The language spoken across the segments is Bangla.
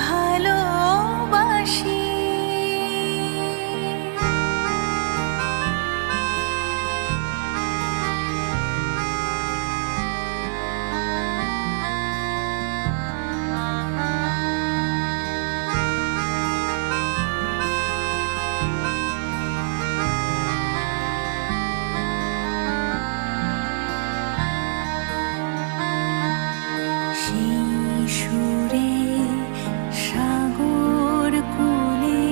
ভালোবাসি সুরে সাগর কোলে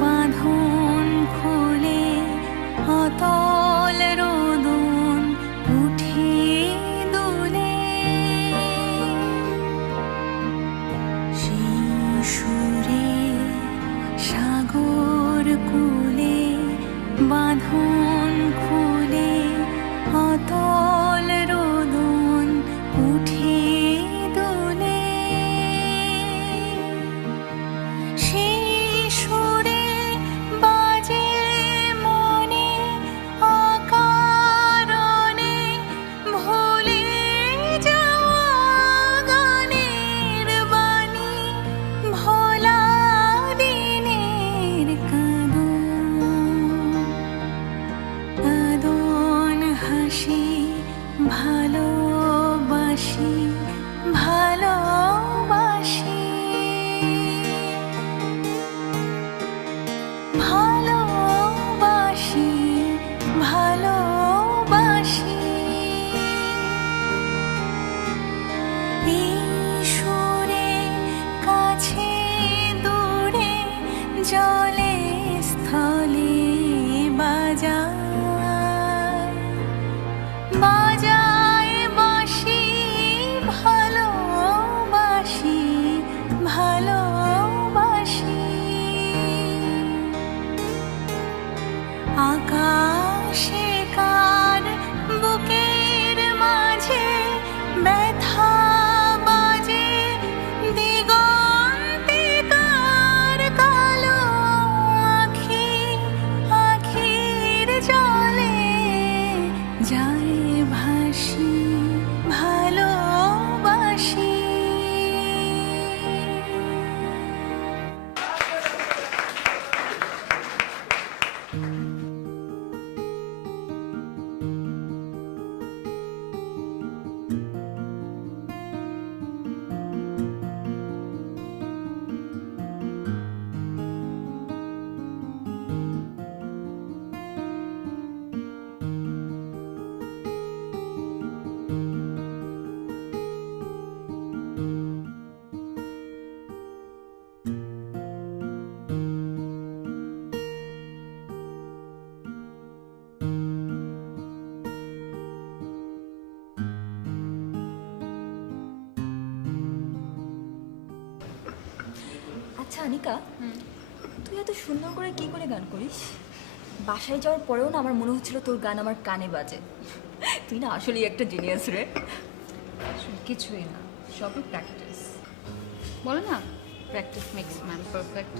বাঁধন খোলে অতল রোদন উঠে দোলে সেই সুরে সাগর কোলে বাঁধন খোলে অতল রোদন উঠে ভালোবাসি ভালোবাসি ভালোবাসি ভালোবাসি এই সুরে কাছে দূরে জলে স্থলে বাজায় বাঁশি ভালোবাসি ভালোবাসি আকাশে কার বুকের মাঝে ব্যথা বাজে দিগন্তে কার কালো আখির জলে যায় ভাসি ভালোবাসি আচ্ছা আনিকা, তুই এত সুন্দর করে কি করে গান করিস? বাসায় যাওয়ার পরেও না আমার মনে হচ্ছিল তোর গান আমার কানে বাজে। তুই না আসলেই একটা জিনিয়াস রে। কিছুই না, সবই প্র্যাকটিস। বলে না, প্র্যাকটিস মেক্স ম্যান পারফেক্ট।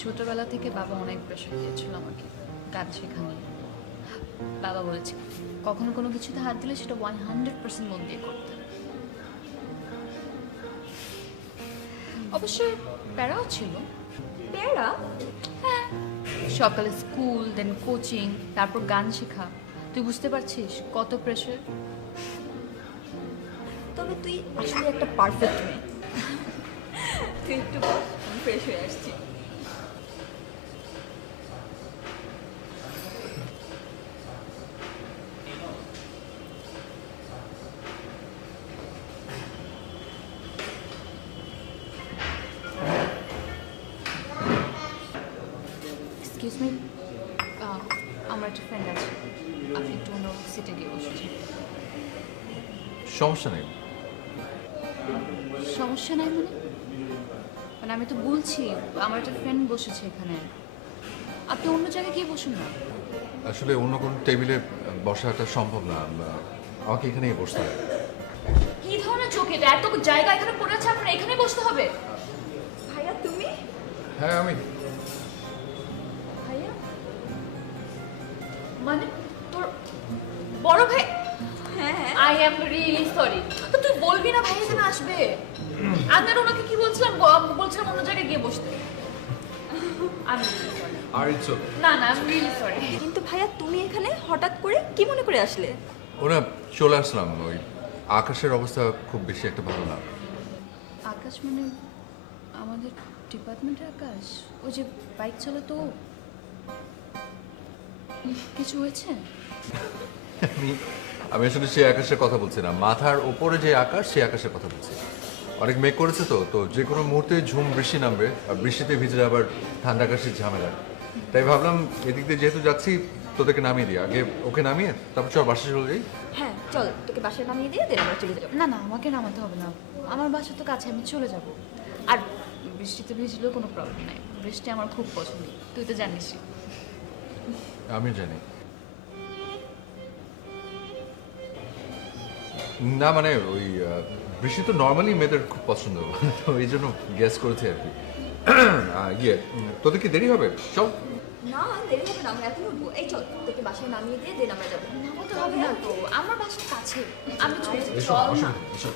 ছোটবেলা থেকে বাবা অনেক প্রেশার দিয়েছিল আমাকে গান শেখানো। বাবা বলেছে কখনো কোনো কিছুতে হাত দিলে সেটা 100% মন দিয়ে করতে। অবশ্যই প্যারাও ছিল। প্যারা? হ্যাঁ, সকালে স্কুল, দেন কোচিং, তারপর গান শেখা। তুই বুঝতে পারছিস কত প্রেশার? তবে তুই আসলে একটা পারফেক্ট মেয়ে। তুই একটু ফ্রেশ হয়ে আসছি। এক্সকিউজ মি, আমার একটা ফ্রেন্ড আছে, আপনি একটু অন্য সিটে গিয়ে বসেছেন। সমস্যা নেই। সমস্যা নাই মানে? মানে আমি তো বলছি আমার একটা ফ্রেন্ড বসেছে এখানে, আপনি অন্য জায়গায় গিয়ে বসুন না। আসলে অন্য কোনো টেবিলে বসাটা সম্ভব না, আমাকে এখানেই বসতে হবে। কি ধরনের চোখ এটা? এত জায়গা এখানে পড়ে আছে, আপনার এখানেই বসতে হবে? ভাইয়া তুমি? হ্যাঁ আমি। ভাইয়া মানে তোর বড় ভাই? হ্যাঁ হ্যাঁ। I am really sorry. তো তুই বলবি না ভাই এখানে আসবে? আমি আর ওনাকে কি বলছিলাম বলছিলাম অন্য জায়গায় গিয়ে বসতে। আমি আর ইটস ওকে। না আই এম রিয়েলি সরি। কিন্তু ভাইয়া তুমি এখানে হঠাৎ করে কি মনে করে আসলে? ওরা চলে আসলাম, ওই আকাশের অবস্থা খুব বেশি একটা ভালো না। আকাশ মানে আমাদের ডিপার্টমেন্টের আকাশ, ও যে বাইক চালাতো। কিছু হয়েছে? আমি আসলে সেই আকাশের কথা বলছি না, মাথার ওপরে যে আকাশ সেই আকাশের কথা বলছি। অনেক মেঘ করেছে তো যে কোনো মুহূর্তে ঝুম বৃষ্টি নামবে, আর বৃষ্টিতে ভিজে আবার ঠান্ডা আকাশের ঝামেলা। তাই ভাবলাম এদিক দিয়ে যেহেতু যাচ্ছি তোদেরকে নামিয়ে দিই, আগে ওকে নামিয়ে তারপর চল বাসে চলে যাই। হ্যাঁ চল, তোকে বাসায় নামিয়ে দিয়ে দেন আমরা চলে যাবো। না আমাকে নামাতে হবে না, আমার বাসা তো কাছে, আমি চলে যাব। আর বৃষ্টিতে ভিজলেও কোনো প্রবলেম নাই, বৃষ্টি আমার খুব পছন্দ, তুই তো জানিসই। আমি জানি না, মানে ওই বৃষ্টি তো নর্মালি মেয়েদের খুব পছন্দ, তো এই জন্য গ্যাস করেছে আর কি। ইয়ে তোদের কি দেরি হবে? চল। না দেরি হবে না, আমরা এখন উঠবো। এই চল, তোকে বাসায় নামিয়ে দিয়ে দেন আমরা যাবো। নামাতে হবে না তো, আমার বাসার কাছে, আমি চলে যাবো। এসো, চল না। অসুবিধা নেই, এসো।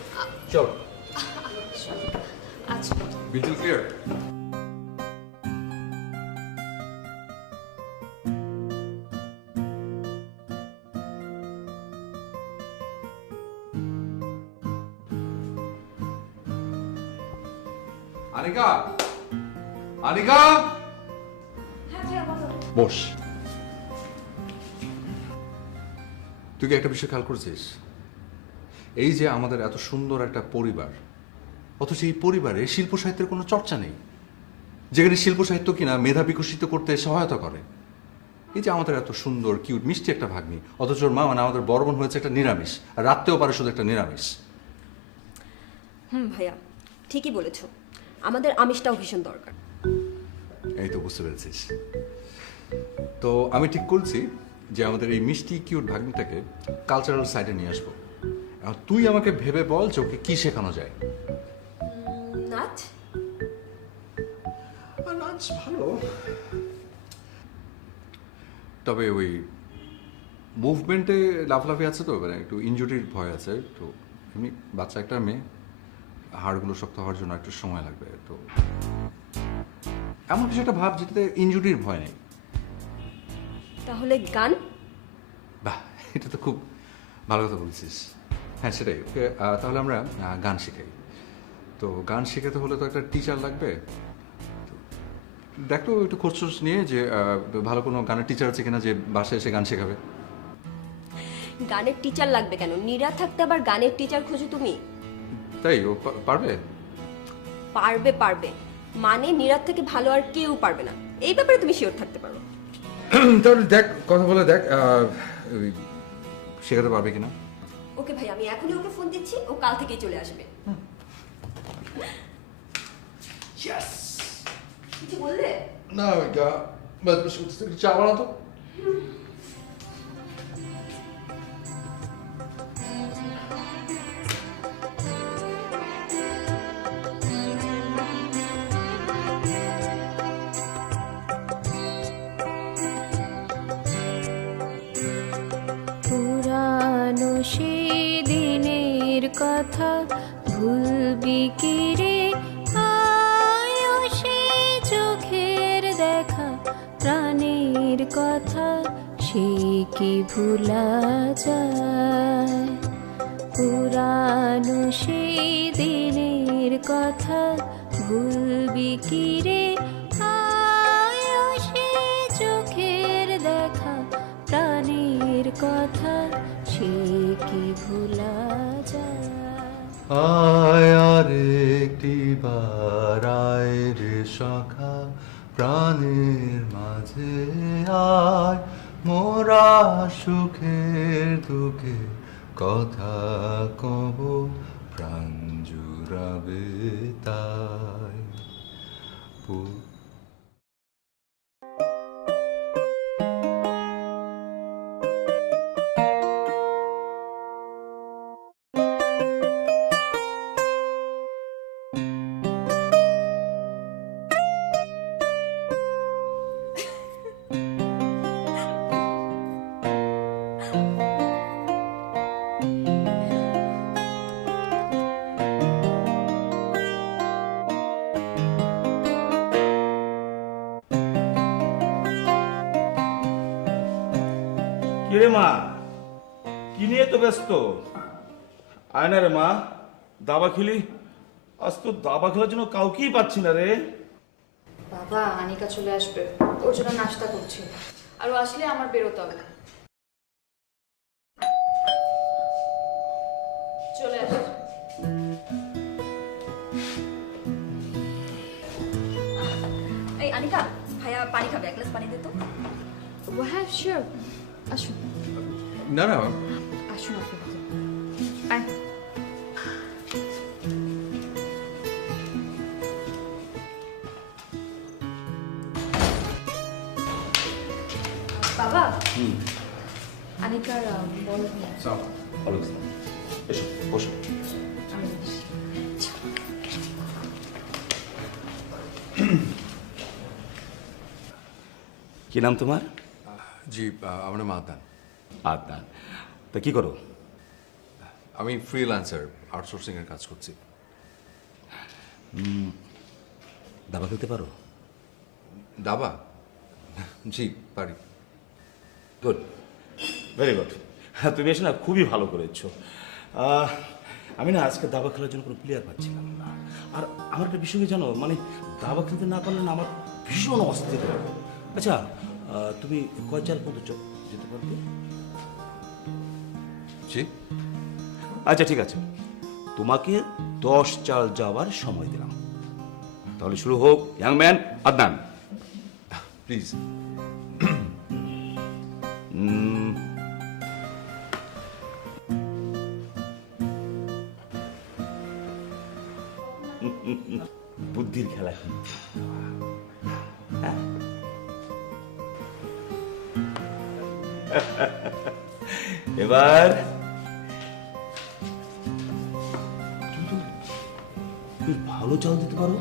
চল। আচ্ছা বিটল ক্লিয়ার। আনিকা, আনিকা, বস। তুই কি একটা বিষয় খেয়াল করেছিস? এই যে আমাদের এত সুন্দর একটা পরিবার, অথচ এই পরিবারে শিল্প সাহিত্যের কোনো চর্চা নেই, যেখানে শিল্প সাহিত্য কিনা মেধা বিকশিত করতে সহায়তা করে। এই যে আমাদের এত সুন্দর কিউট মিষ্টি একটা ভাগ্নি, অথচ ওর মা মানে আমাদের বড় বোন হয়েছে একটা নিরামিষ, আর রাখতেও পারে শুধু একটা নিরামিষ। ভাইয়া ঠিকই বলেছো, আমাদের আমিষটাও ভীষণ দরকার। এই তো বুঝতে পেরেছিস। তো আমি ঠিক করছি যে আমাদের এই মিষ্টি কিউট ভাগ্নিটাকে কালচারাল সাইডে নিয়ে আসবো। এখন তুই আমাকে ভেবে বল যে ওকে কি শেখানো যায়। নাচ? নাচ ভালো, তবে ওই মুভমেন্টে লাফলাফি আছে তো, মানে একটু ইনজুরির ভয় আছে। তো এমনি বাচ্চা একটা মেয়ে, হাড়গুলো শক্ত হওয়ার জন্য একটু সময় লাগবে। তো এমন কিছু একটা ভাব যেটাতে ইনজুরির ভয় নেই। তাহলে গান? বাহ, এটা তো খুব ভালো কথা বলছিস। হ্যাঁ সেটাই, ওকে তাহলে আমরা গান শেখাই। তো গান শেখাতে হলে তো একটা টিচার লাগবে। দেখ তো একটু খোঁজ নিয়ে যে ভালো কোনো গানের টিচার আছে কিনা যে বাসায় এসে গান শেখাবে। গানের টিচার লাগবে কেন? নীরা থাকতে আবার গানের টিচার খোঁজো তুমি? তাই ও পারবে? পারবে পারবে মানে নীরার থেকে ভালো আর কেউ পারবে না, এই ব্যাপারে তুমি শিওর থাকতে পারো। তাহলে দেখ, কথা বলে দেখ শেখাতে পারবে কিনা। ওকে ভাই, আমি এখনই ওকে ফোন দিচ্ছি, ও কাল থেকেই চলে আসবে। কিছু বললে? না চা বানা তো। পুরানো সেই দিনের কথা ভুলবি কি রে? আয়ো সে চোখের দেখা প্রাণের কথা, সে কি ভুলা যায়? পুরানো সেই দিনের কথা ভুলবি কি রে? আয়ো সে চোখের দেখা প্রাণের কথা, সে কি ভোলা যায়? আয় আর একটি বার আয় রে সখা, প্রাণের মাঝে আয়, মোরা সুখের দুঃখে কথা কব, প্রাণ জুড়াবে তাই। কিরে মা, কি নিয়ে তো ব্যস্ত? আয় না রে মা, দাবা খেলি। আজ তো দাবা খেলার জন্য কাউকেই পাচ্ছি না রে। বাবা আনিকা চলে আসবে, ওর জন্য নাস্তা করছি, আর ও আসলে আমার বেরোতে হবে। চলে আস। এই আনিকা, ভাইয়া পানি খাবে, এক গ্লাস পানি দে তো। হ্যাঁ শিওর, আসুন না না, আসুন আপনি ভিতরে। আয়। বাবা, আনিকার বড় মেয়ে। এসো বসো। আমি বসি। কি নাম তোমার? জি আমার নাম আদনান। আদনান। তা কি করো? আমি ফ্রিল্যান্সার, আউটসোর্সিং এর কাজ করছি। দাবা খেলতে পারো? দাবা? জি পারি। Good, very good. হ্যাঁ, তুমি এসে না খুবই ভালো করেছো। আমি না আজকে দাবা খেলার জন্য কোনো প্লেয়ার পাচ্ছিলাম না। আর আমার একটা বিষয় কি জানো, মানে দাবা খেলতে না পারলে না আমার ভীষণ অস্থির লাগে। আচ্ছা, তুমি কয় চাল পর্যন্ত যেতে পারবে? জি আচ্ছা ঠিক আছে, তোমাকে 10 চাল যাওয়ার সময় দিলাম। তাহলে শুরু হোক। Young man Adnan, please. বুদ্ধির খেলা কিন্তু। হ্যাঁ। এবার তুমি ভালো চাল দিতে পারো।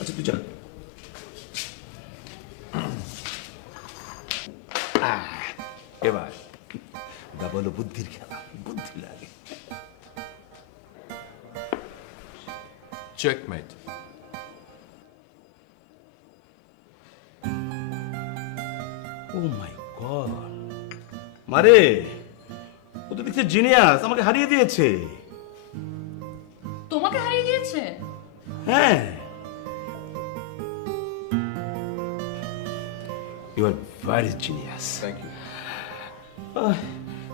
আচ্ছা তুই চল। এবার দাবা হলো বুদ্ধির খেলা, বুদ্ধি লাগে। চেকমেট। ও মাই গড, মারে ও তো দেখছে জিনিয়াস, আমাকে হারিয়ে দিয়েছে। তোমাকে হারিয়ে দিয়েছে? হ্যাঁ, you are very genius. Thank you.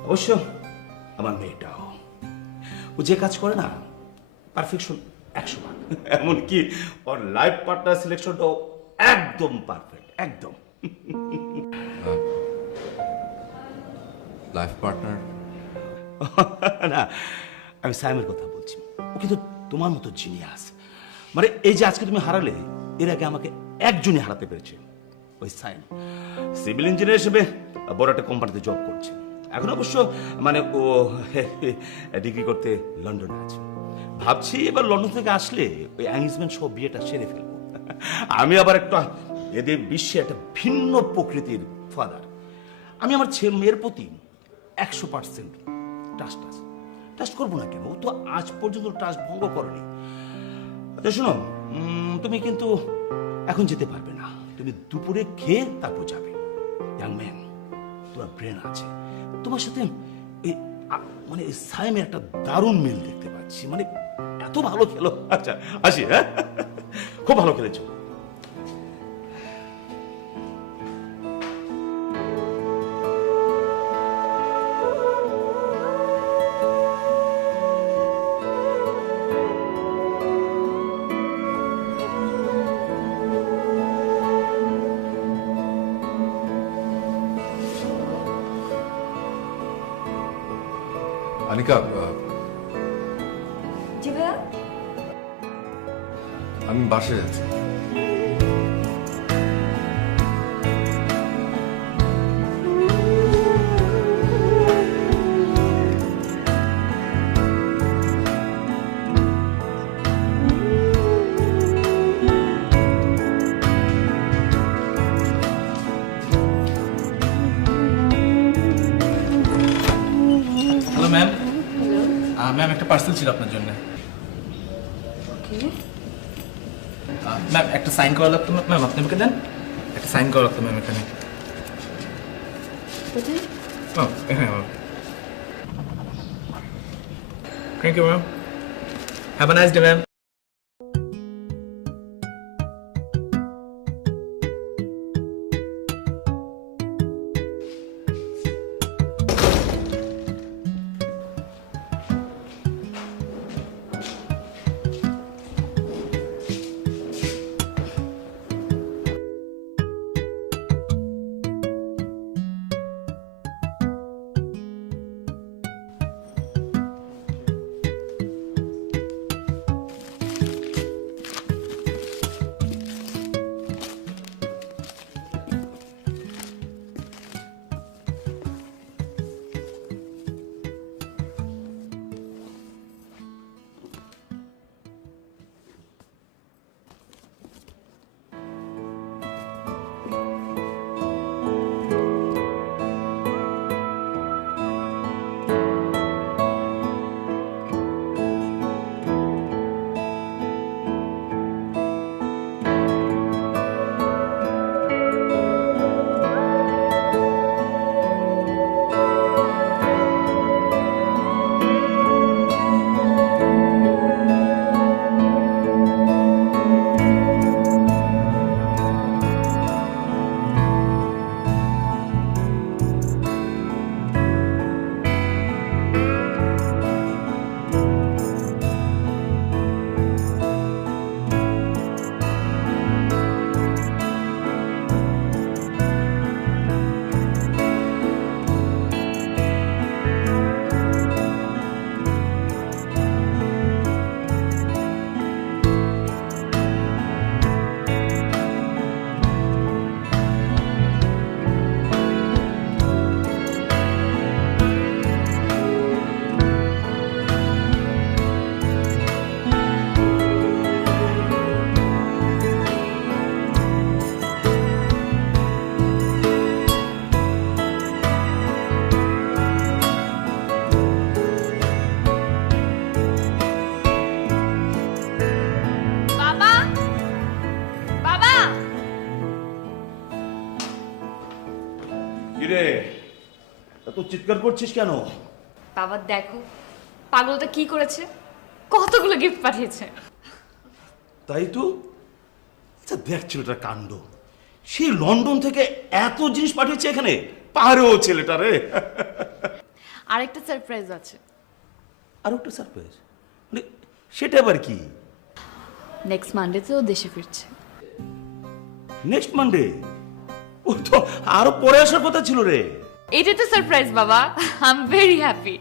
অবশ্য আমার মেয়েটাও, ও যে কাজ করে না পারফেকশন 100 ভাগ। এমনকি ওর লাইফ পার্টনার সিলেকশনটাও একদম পারফেক্ট, একদম। Life partner? না, আমি সাইমের কথা বলছি। ও কিন্তু তোমার মতো জিনিয়াস। মানে এই যে আজকে তুমি হারালে, এর আগে আমাকে একজনই হারাতে পেরেছে, ওই সাইম। সিভিল ইঞ্জিনিয়ার হিসেবে বড় একটা কোম্পানিতে জব করছে। এখন অবশ্য মানে ও ডিগ্রি করতে লন্ডনে আছে। ভাবছি এবার লন্ডন থেকে আসলে ওই এঙ্গেজমেন্ট সহ বিয়েটা সেরে ফেলবো। আমি আবার একটা এদের বিশ্বে একটা ভিন্ন প্রকৃতির ফাদার। আমি আমার মেয়ের প্রতি 100% ট্রাস্ট করবো না কেন? ও তো আজ পর্যন্ত ট্রাস্ট ভঙ্গ করেনি। আচ্ছা শোনো, তুমি কিন্তু এখন যেতে পারবে না, তুমি দুপুরে খেয়ে তারপর যাবে। ইয়াং ম্যান, তোমার ব্রেন আছে, তোমার সাথে এই মানে সাইমের একটা দারুণ মিল দেখতে পাচ্ছি। মানে এত ভালো খেলো। আচ্ছা আসি। হ্যাঁ, খুব ভালো খেলেছো। আনিকা, জি ভাইয়া। আমি বাসায় যাচ্ছি। Hello ma'am. ম্যাম একটা পার্সেল ছিল আপনার জন্য। ওকে। ম্যাম একটা সাইন করা লাগতো ম্যাম, আপনি আমাকে দেন, একটা সাইন করা লাগতো ম্যাম এখানে। কোথায়? এখানে ma'am. Thank you ma'am, have a nice day ma'am. বাবা, বাবা, কিরে এত চিৎকার করছিস কেন? বাবা দেখো পাগলটা কি করেছে, কতগুলো গিফট পাঠিয়েছে। তাই তো, আচ্ছা দেখ ছেলেটার কাণ্ড, সেই লন্ডন থেকে এত জিনিস পাঠিয়েছে এখানে, পারেও ছেলেটা রে। আরেকটা সারপ্রাইজ আছে। আর একটা সারপ্রাইজ, মানে সেটা আবার কি? নেক্সট মানডেতে ও দেশে ফিরছে। Next Monday? ও তো আরো পরে আসার কথা ছিল রে। এইটা তো সারপ্রাইজ বাবা, আই এম ভেরি হ্যাপি।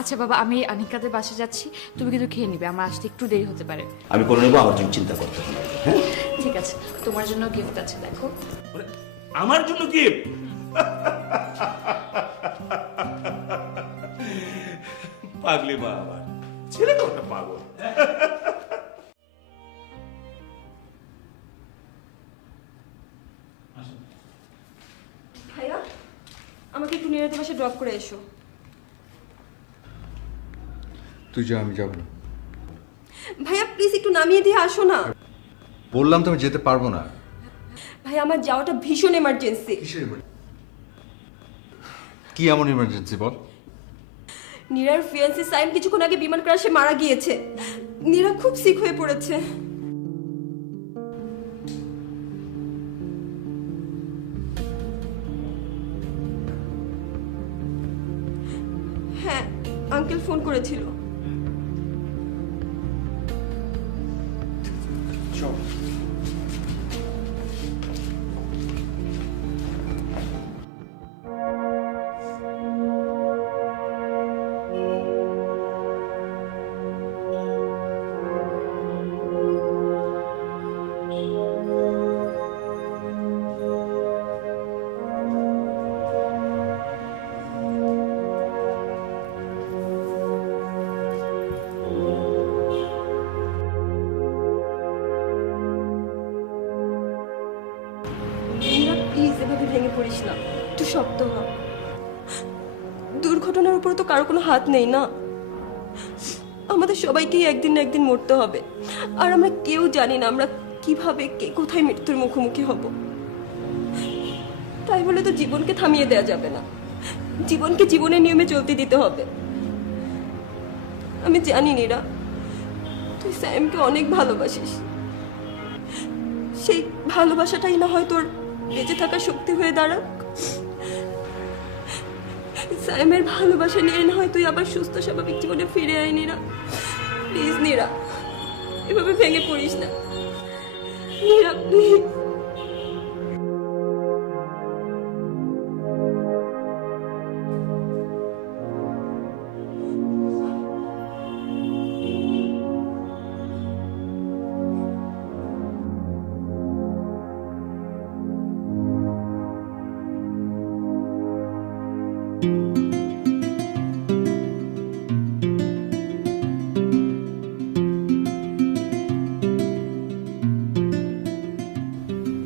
আচ্ছা বাবা, আমি আনিকাদের বাসা যাচ্ছি, তুমি কিন্তু খেয়ে নিবে, আমার আসতে একটু দেরি হতে পারে। আমি করে নেবো, আমার জন্য চিন্তা করতে হবে না, হ্যাঁ? ঠিক আছে, তোমার জন্য গিফট আছে, দেখো। মানে আমার জন্য গিফট? পাগলি মা আবার, ছেলেটা ওটা পাগল। ভাইয়া, আমাকে একটু নিরাতে বাসে ড্রপ করে এসো। তুই যা, আমি যাবো না। ভাইয়া প্লিজ একটু নামিয়ে দিয়ে আসো না। বললাম তো আমি যেতে পারবো না। ভাই আমার যাওয়াটা ভীষণ এমার্জেন্সি। কি এমন ইমার্জেন্সি বল? নীরার ফিয়ান্সি সাইম কিছুক্ষণ আগে বিমান ক্রাশে মারা গিয়েছে। নীরা খুব সিক হয়ে পড়েছে। হ্যাঁ, আঙ্কেল ফোন করেছিল। চল। প্লিজ এভাবে ভেঙে পড়িস না, একটু শক্ত হ। দুর্ঘটনার উপর তো কারো কোনো হাত নেই না। আমাদের সবাইকেই একদিন না একদিন মরতে হবে, আর আমরা কেউ জানি না আমরা কিভাবে কে কোথায় মৃত্যুর মুখোমুখি হব। তাই বলে তো জীবনকে থামিয়ে দেওয়া যাবে না, জীবনকে জীবনের নিয়মে চলতে দিতে হবে। আমি জানি নীরা, তুই স্যামকে অনেক ভালোবাসিস, সেই ভালোবাসাটাই না হয় তোর বেঁচে থাকার শক্তি হয়ে দাঁড়াক। স্যামের ভালোবাসা নিয়ে না হয় তুই আবার সুস্থ স্বাভাবিক জীবনে ফিরে আয় নীরা। প্লিজ নীরা, এভাবে ভেঙে পড়িস না নীরা, প্লিজ।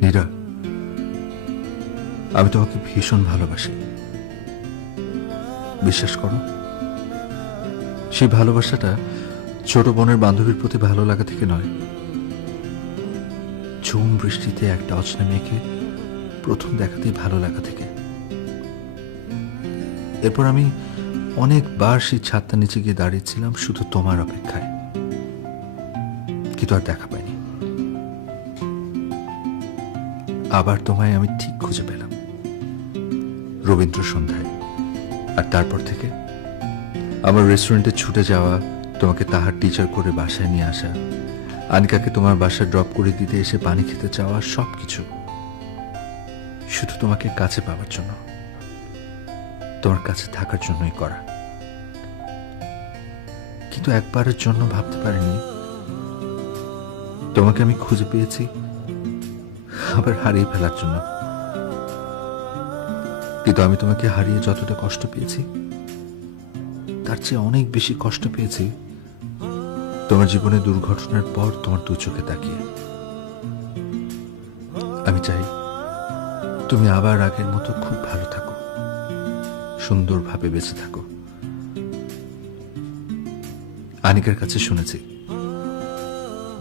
নীরা, আমি তোমাকে ভীষণ ভালোবাসি, বিশ্বাস করো। সেই ভালোবাসাটা ছোট বোনের বান্ধবীর প্রতি ভালো লাগা থেকে নয়, ঝুম বৃষ্টিতে একটা অচেনা মেয়েকে প্রথম দেখাতেই ভালো লাগা থেকে। এরপর আমি অনেকবার সেই ছাদটা নিচে গিয়ে দাঁড়িয়েছিলাম শুধু তোমার অপেক্ষায়, কিন্তু আর দেখা পাইনি। আবার তোমায় আমি ঠিক খুঁজে পেলাম রবীন্দ্র সন্ধ্যায়, আর তারপর থেকে আমার রেস্টুরেন্টে ছুটে যাওয়া, তোমাকে তাহার টিচার করে বাসায় নিয়ে আসা, আনিকাকে তোমার বাসায় ড্রপ করে দিতে এসে পানি খেতে চাওয়া, সবকিছু শুধু তোমাকে কাছে পাওয়ার জন্য, তোমার কাছে থাকার জন্যই করা। কিন্তু একবারের জন্য ভাবতে পারিনি তোমাকে আমি খুঁজে পেয়েছি আবার হারিয়ে ফেলার জন্য। কিন্তু আমি তোমাকে হারিয়ে যতটা কষ্ট পেয়েছি, তার চেয়ে অনেক বেশি কষ্ট পেয়েছি তোমার জীবনে দুর্ঘটনার পর তোমার দু চোখে তাকিয়ে। আমি চাই তুমি আবার আগের মতো খুব ভালো থাকো, সুন্দরভাবে বেঁচে থাকো। আনিকার কাছে শুনেছি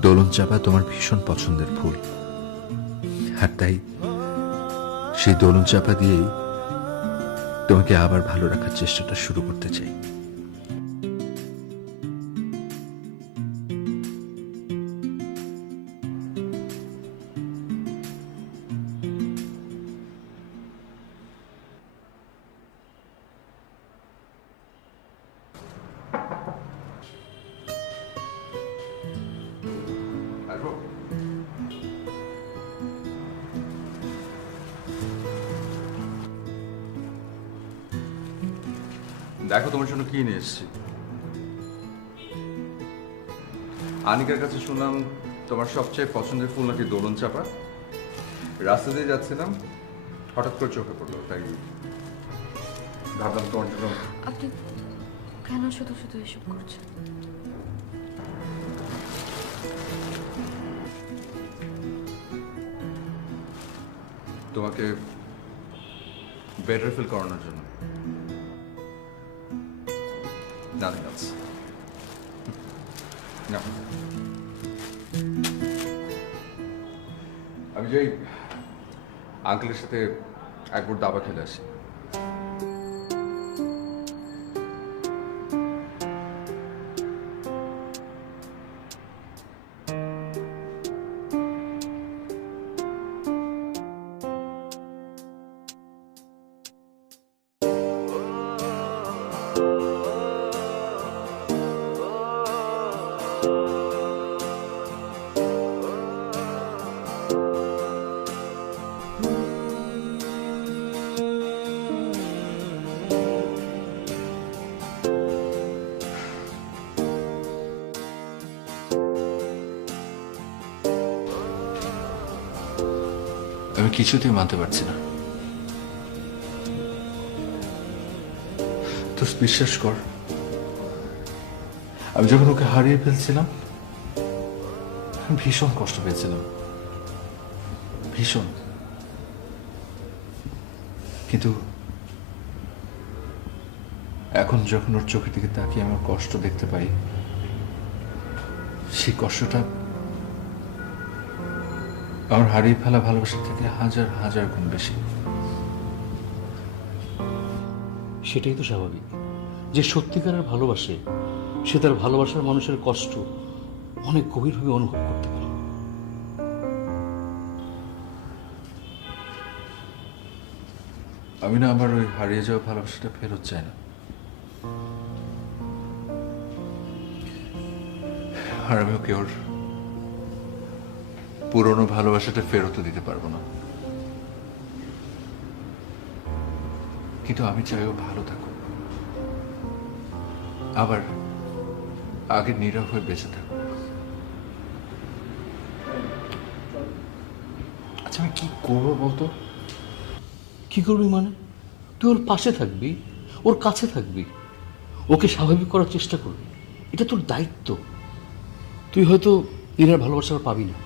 দোলন চাপা তোমার ভীষণ পছন্দের ফুল, আর তাই সেই দোলন চাপা দিয়েই তোমাকে আবার ভালো রাখার চেষ্টাটা শুরু করতে চাই। দেখো তোমার জন্য কি নিয়ে এসেছি। আনিকার কাছে শুনলাম তোমার সবচেয়ে পছন্দের ফুল নাকি দোলন চাপা। রাস্তা দিয়ে যাচ্ছিলাম, হঠাৎ করে চোখে পড়লো, তাই ভাবলাম তোমার জন্য। আপনি কেন শুধু শুধু এসব করছেন? তোমাকে বেটার ফিল করানোর জন্য। Nothing else. No. আমি যাই আঙ্কেলের সাথে একবার দাবা খেলে আসি। আমি কিছুতেই মানতে পারছি না। তো বিশ্বাস কর, আমি যখন ওকে হারিয়ে ফেলছিলাম ভীষণ কষ্ট পেয়েছিলাম, ভীষণ। কিন্তু এখন যখন ওর চোখের দিকে তাকিয়ে আমার কষ্ট দেখতে পাই, সেই কষ্টটা আমার হারিয়ে ফেলা ভালোবাসা থেকে হাজার হাজার গুণ বেশি। সেটাই তো স্বাভাবিক, যে সত্যিকারের ভালোবাসে সে তার ভালোবাসার মানুষের কষ্ট অনেক গভীরভাবে অনুভব করতে পারে। আমি না আমার ওই হারিয়ে যাওয়া ভালোবাসাটা ফেরত চাই না। আর আমি ওকে ওর পুরনো ভালোবাসাটা ফেরত দিতে পারবো না, কিন্তু আমি চাই ও ভালো থাকুক, আবার আগে নীরব হয়ে বেঁচে থাকুক। আচ্ছা আমি কি করবো বলতো? কি করবি মানে? তুই ওর পাশে থাকবি, ওর কাছে থাকবি, ওকে স্বাভাবিক করার চেষ্টা করবি, এটা তোর দায়িত্ব। তুই হয়তো নীরার ভালোবাসা আর পাবি না,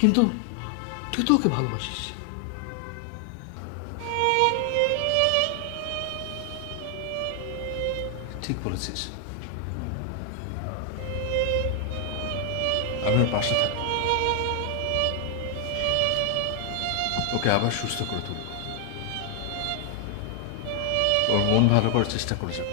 কিন্তু তুই তো ওকে ভালোবাসিস। ঠিক বলেছিস, আমি ওর পাশে থাকবো, ওকে আবার সুস্থ করে তুলব, ওর মন ভালো করার চেষ্টা করে যাব।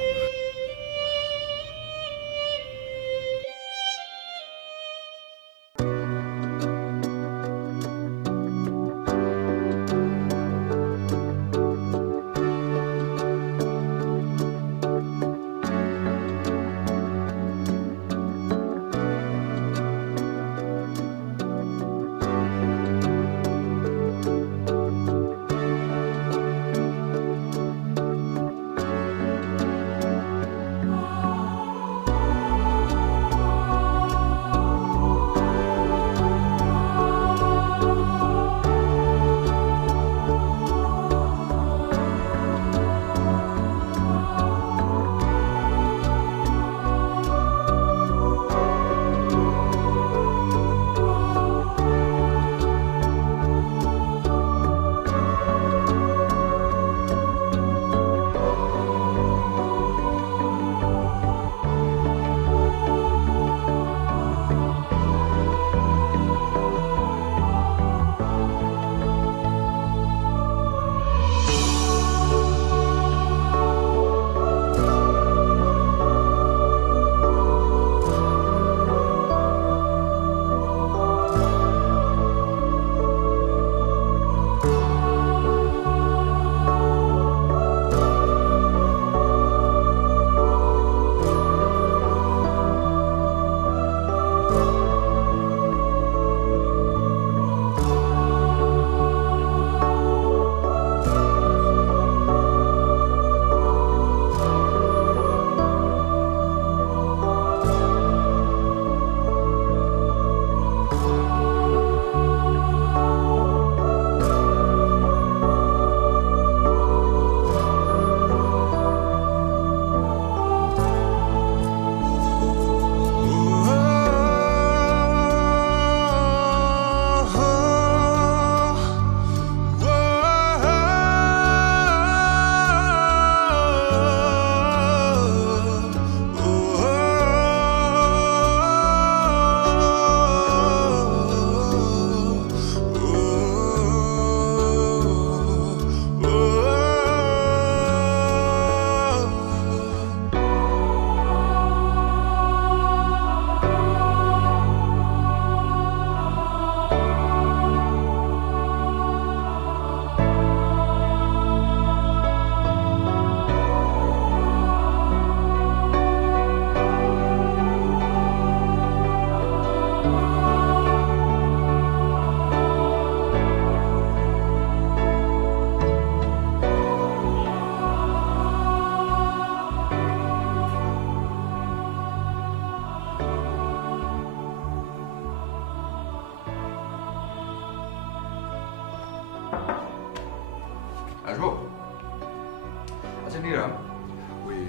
আসবো? আচ্ছা নীরা, ওই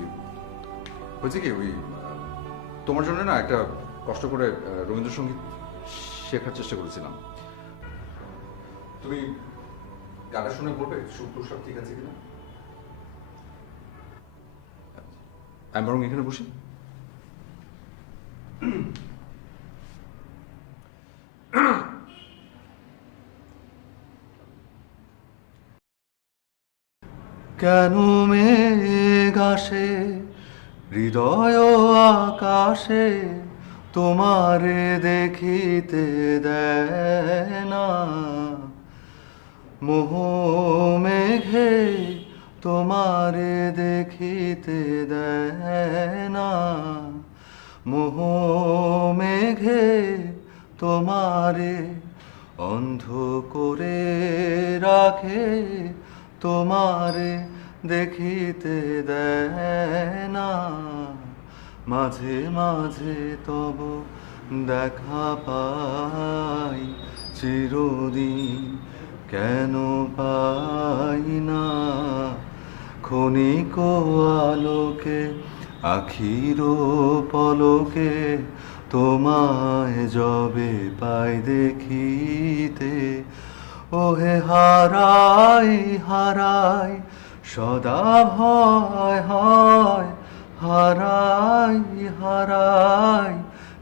হয়েছে কি, ওই তোমার জন্য না একটা কষ্ট করে রবীন্দ্রসঙ্গীত শেখার চেষ্টা করেছিলাম। তুমি গানটা শুনে বলবে সুর টুর সব ঠিক আছে কিনা? আমি বরং এখানে বসি। কেন মেঘ আসে হৃদয় আকাশে, তোমারে দেখিতে দেয় না। মোহ মেঘে তোমারে দেখিতে দেয় না। মোহ মেঘে তোমারে অন্ধ করে রাখে, তোমারে দেখিতে দেয় না। মাঝে মাঝে তব দেখা পাই, চিরদিন কেন পাই না। ক্ষণিক আলোকে আখির পলকে, তোমায় যবে পাই দেখিতে। ওহে হারাই হারাই সদা ভয় হয়, হারাই হারাই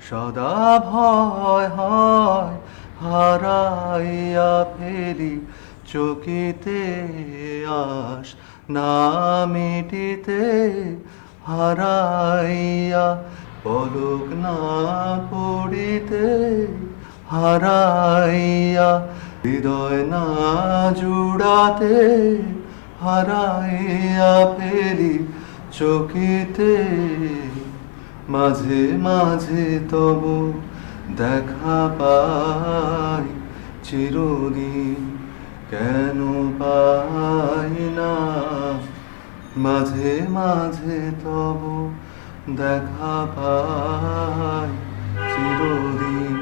সদা ভয় হয়। হারাইয়া ফেলি চকিতে আশ না মিটিতে, হারাইয়া পলক না পড়িতে। হারাইয়া হৃদয় না জুড়াতে, হারাইয়া ফেলি চকিতে। মাঝে মাঝে তব দেখা পাই, চিরদিন কেন পাই না। মাঝে মাঝে তব দেখা পাই, চিরদিন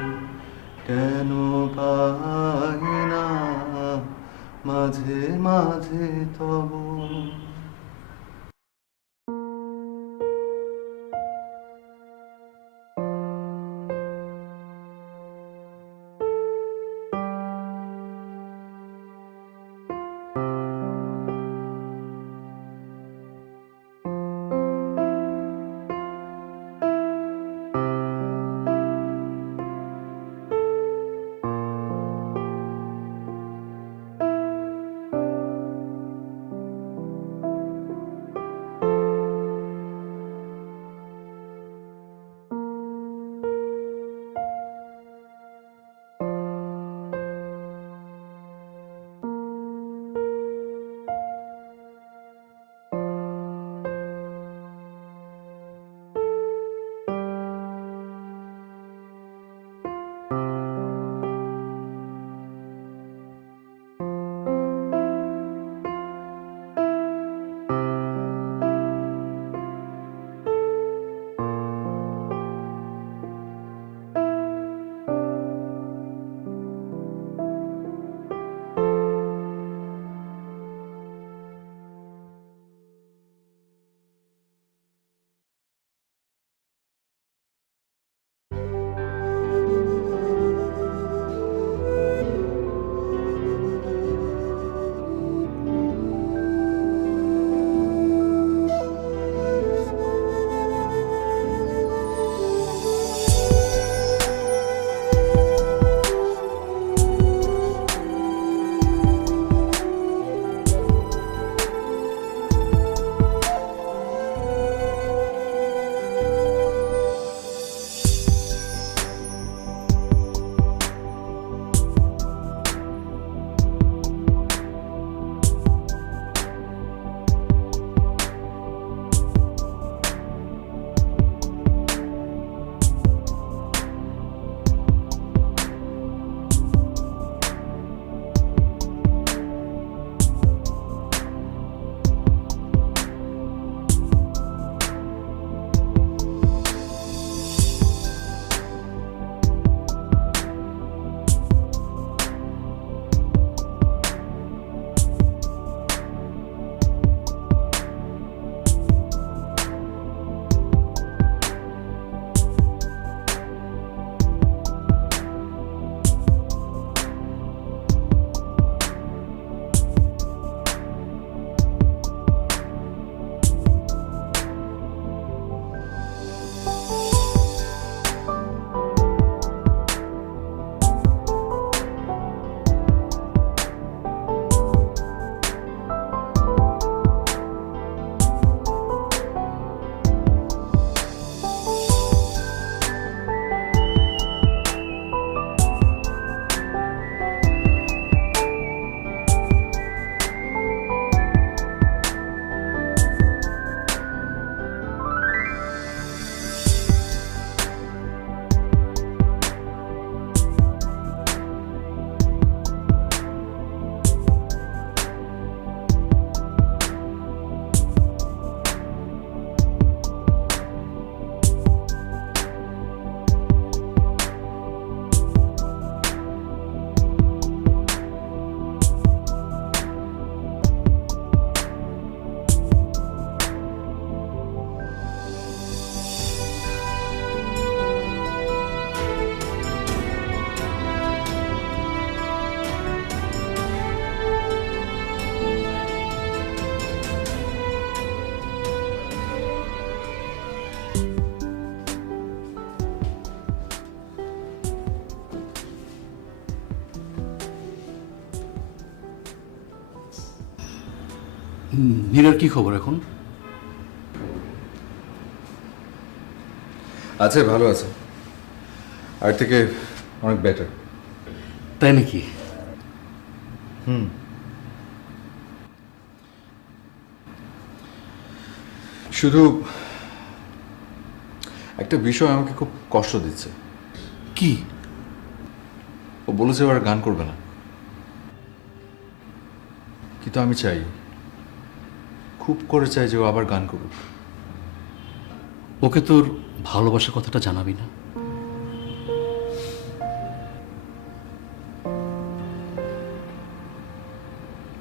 কেন পাই না। মাঝে মাঝে তব। নীরার কি খবর এখন? আছে, ভালো আছে, আর থেকে অনেক বেটার। তাই নাকি? শুধু একটা বিষয় আমাকে খুব কষ্ট দিচ্ছে। কি? ও বলেছে ও আর গান করবে না, কিন্তু আমি চাই, খুব করে চাই যে ও আবার গান করুক। ওকে তোর ভালোবাসার কথাটা জানাবি না?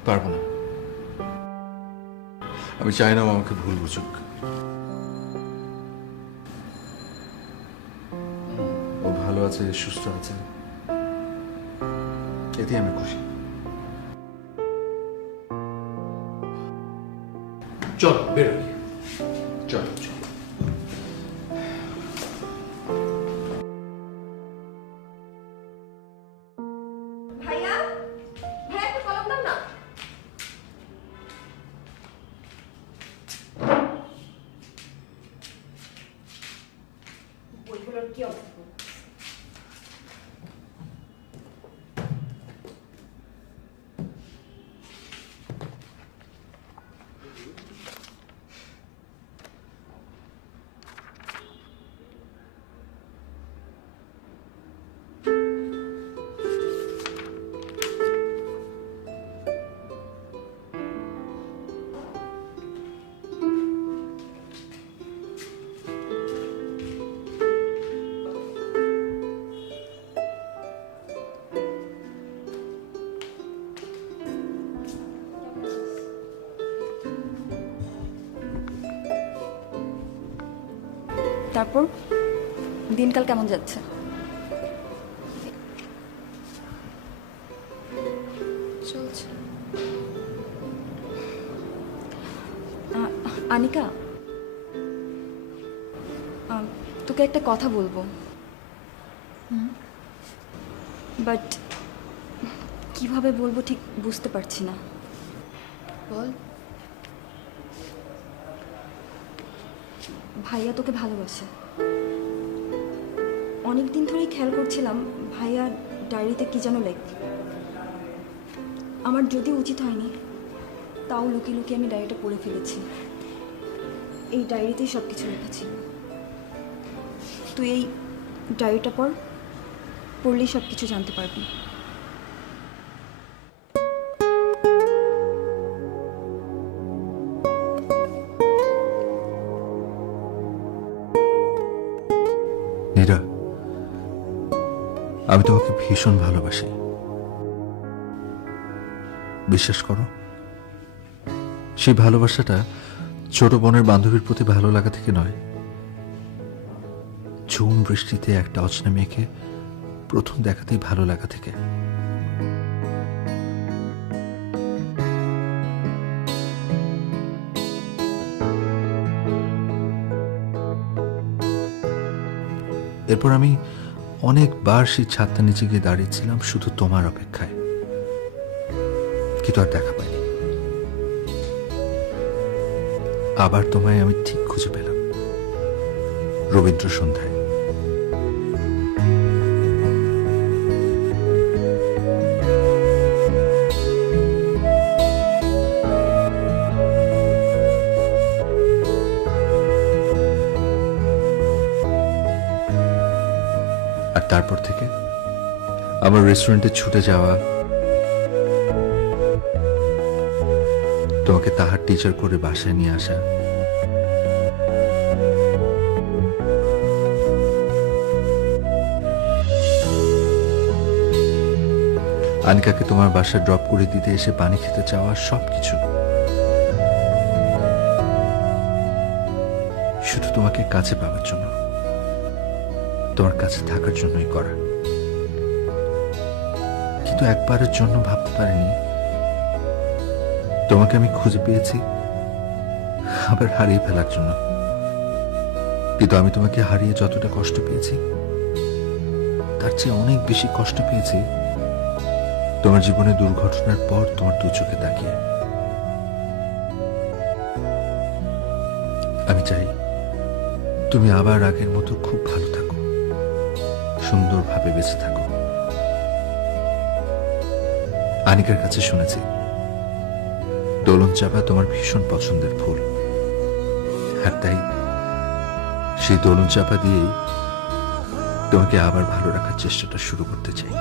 পারবো না, আমি চাই না ও আমাকে ভুল বুঝুক। ও ভালো আছে, সুস্থ আছে, এতেই আমি খুশি। চল বেরোবি। চল। ভাইয়া ভাইয়া একটা কলম দাও না। বইগুলোর কি অবস্থা? তারপর দিনকাল কেমন যাচ্ছে? চলছে। আনিকা, তোকে একটা কথা বলবো, বাট কিভাবে বলবো ঠিক বুঝতে পারছি না। বল। ভাইয়া তোকে ভালোবাসে। অনেক দিন ধরেই খেয়াল করছিলাম ভাইয়া ডায়েরিতে কি যেন লেখ। আমার যদি উচিত হয়নি, তাও লুকিয়ে লুকিয়ে আমি ডায়েরিটা পড়ে ফেলেছি। এই ডায়েরিতেই সব কিছু লেখা ছিল। তুই এই ডায়েরিটা পড়লেই সব কিছু জানতে পারবি। নীরা, আমি তোমাকে ভীষণ ভালোবাসি, বিশ্বাস করো। সেই ভালোবাসাটা ছোট বোনের বান্ধবীর প্রতি ভালো লাগা থেকে নয়, ঝুম বৃষ্টিতে একটা অচেনা মেয়েকে প্রথম দেখাতেই ভালো লাগা থেকে। এরপর আমি অনেকবার সেই ছাদটার নিচে গিয়ে দাঁড়িয়েছিলাম শুধু তোমার অপেক্ষায়, কিন্তু আর দেখা পাইনি। আবার তোমায় আমি ঠিক খুঁজে পেলাম রবীন্দ্র সন্ধ্যায়। আর তারপর থেকে আমার রেস্টুরেন্টে ছুটে যাওয়া, তোমাকে তাহার টিচার করে বাসায় নিয়ে আসা, আনিকাকে তোমার বাসায় ড্রপ করে দিতে এসে পানি খেতে চাওয়া, সবকিছু শুধু তোমাকে কাছে পাওয়ার জন্য, তোমার কাছে থাকার জন্যই করা। কিন্তু একবারের জন্য ভাবতে পারিনি তোমাকে আমি খুঁজে পেয়েছি আবার হারিয়ে ফেলার জন্য। কিন্তু আমি তোমাকে হারিয়ে যতটা কষ্ট পেয়েছি, তার চেয়ে অনেক বেশি কষ্ট পেয়েছি তোমার জীবনে দুর্ঘটনার পর তোমার দু চোখে তাকিয়ে। আমি চাই তুমি আবার আগের মতো খুব ভালো থাকো, সুন্দরভাবে বেঁচে থাকো। আনিকার কাছে শুনেছি দোলন চাপা তোমার ভীষণ পছন্দের ফুল, আর তাই সেই দোলন চাপা দিয়েই তোমাকে আবার ভালো রাখার চেষ্টাটা শুরু করতে চাই।